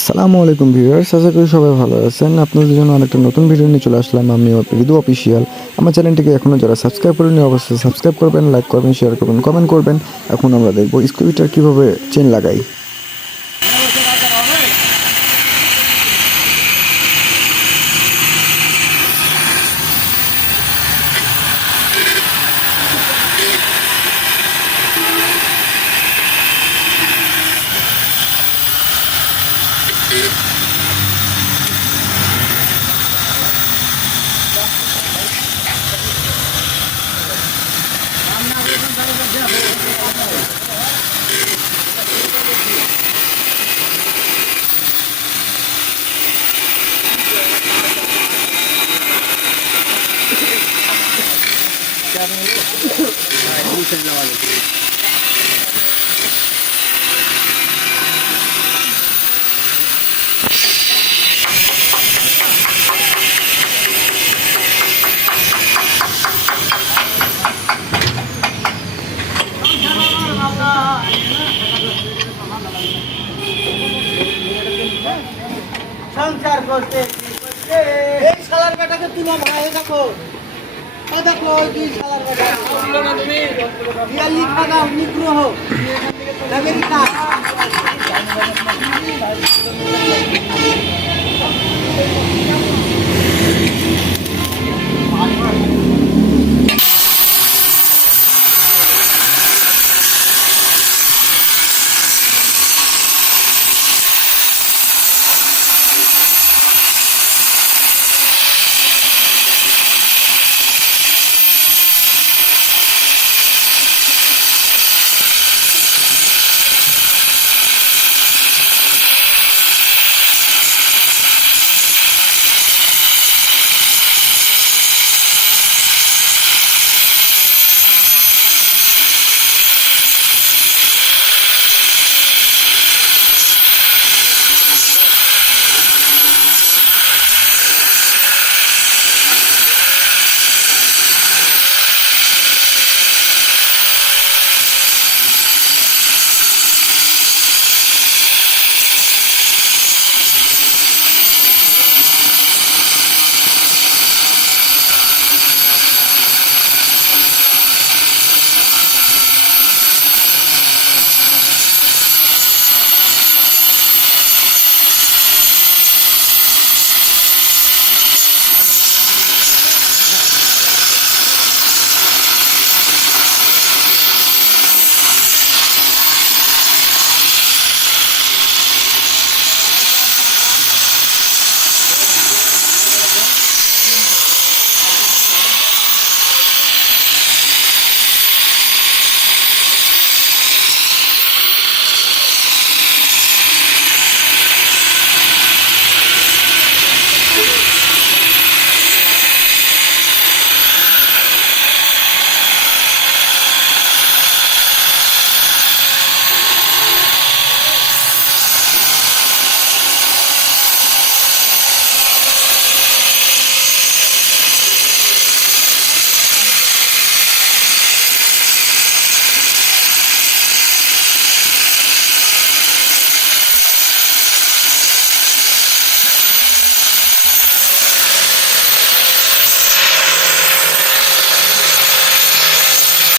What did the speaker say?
আসসালামু আলাইকুম ভিউয়ার্স, আশা করি সবাই ভালো আছেন। আপনাদের জন্য অনেকটা নতুন ভিডিও নিয়ে চলে আসলাম আমি রিদু অফিসিয়াল। আমার চ্যানেলটিকে এখনও যারা সাবস্ক্রাইব করেনি অবশ্যই সাবস্ক্রাইব করবেন, লাইক করবেন, শেয়ার করবেন, কমেন্ট করবেন। এখন আমরা দেখব স্কুটিটার কীভাবে চেন লাগাই। সংসার করতে এই শালার বেটাকে তুলো ভাই দেখো দেখো কি শালার বেটা ইয়া লিখা দাও নিগ্রহ আমেরিকা